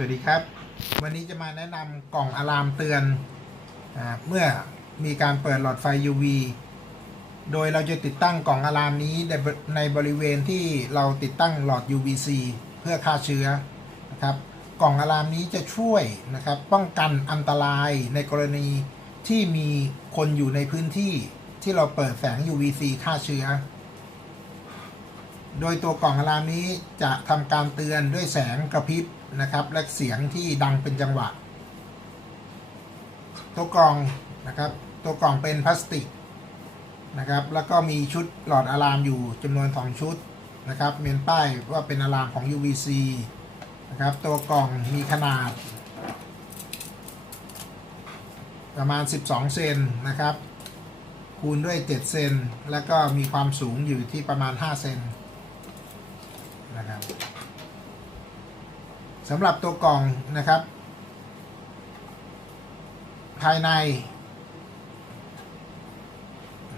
สวัสดีครับ วันนี้จะมาแนะนำกล่องอะลามเตือนอเมื่อมีการเปิดหลอดไฟ UV โดยเราจะติดตั้งกล่องอะลามนี้ในบในบริเวณที่เราติดตั้งหลอด UVC เพื่อฆ่าเชื้อนะครับ กล่องอะลามนี้จะช่วยนะครับป้องกันอันตรายในกรณีที่มีคนอยู่ในพื้นที่ที่เราเปิดแสง UVC ฆ่าเชื้อ โดยตัวกล่องอะลามนี้จะทำการเตือนด้วยแสงกระพริบนะครับ และเสียงที่ดังเป็นจังหวะ ตัวกล่องนะครับตัวกล่องเป็นพลาสติกนะครับ แล้วก็มีชุดหลอดอะลามอยู่จำนวน 2 ชุดนะครับเมนป้ายว่าเป็นอะลามของ UVC นะครับ ตัวกล่องมีขนาด ประมาณ 12 เซนนะครับ คูณด้วย 7 เซนแล้วก็มีความสูงอยู่ที่ประมาณ 5 เซน นะครับสำหรับตัวกล่องนะครับ ภายใน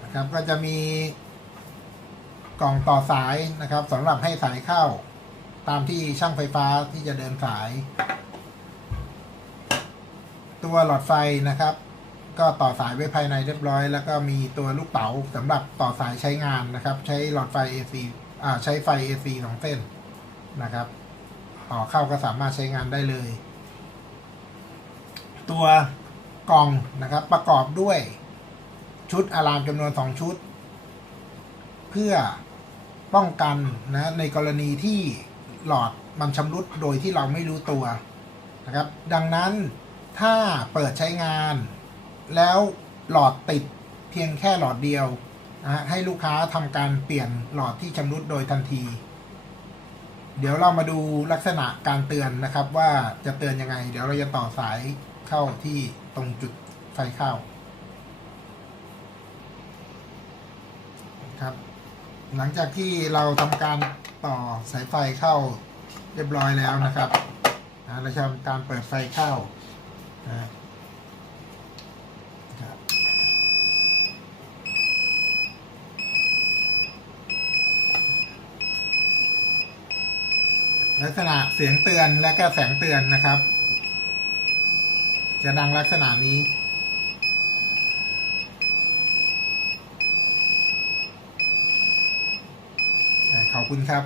นะครับก็จะมีกล่องต่อสายนะครับสำหรับให้สายเข้าตามที่ช่างไฟฟ้าที่จะเดินสาย ตัวหลอดไฟนะครับ ก็ต่อสายไว้ภายในเรียบร้อย แล้วก็มีตัวลูกเต๋าสำหรับต่อสายใช้งานนะครับ ใช้หลอดไฟ AC อ่า ใช้ไฟ AC สองเส้นนะครับ ต่อเข้าก็สามารถใช้งานได้เลย ตัวกล่องนะครับประกอบด้วยชุดอะลามจำนวน 2 ชุด เพื่อป้องกันนะในกรณีที่หลอดมันชำรุดโดยที่เราไม่รู้ตัวนะครับ ดังนั้นถ้าเปิดใช้งาน แล้วหลอดติดเพียงแค่หลอดเดียว นะให้ลูกค้าทำการเปลี่ยนหลอดที่ชำรุดโดยทันที เดี๋ยวเรามาดูลักษณะการเตือนนะครับ ว่าจะเตือนยังไง เดี๋ยวเราจะต่อสายเข้าที่ตรงจุดไฟเข้าครับ หลังจากที่เราทำการต่อสายไฟเข้าเรียบร้อยแล้วนะครับเราจะทำการเปิดไฟเข้านะครับ ลักษณะเสียงเตือนและก็แสงเตือนนะครับ จะดังลักษณะนี้ ขอบคุณครับ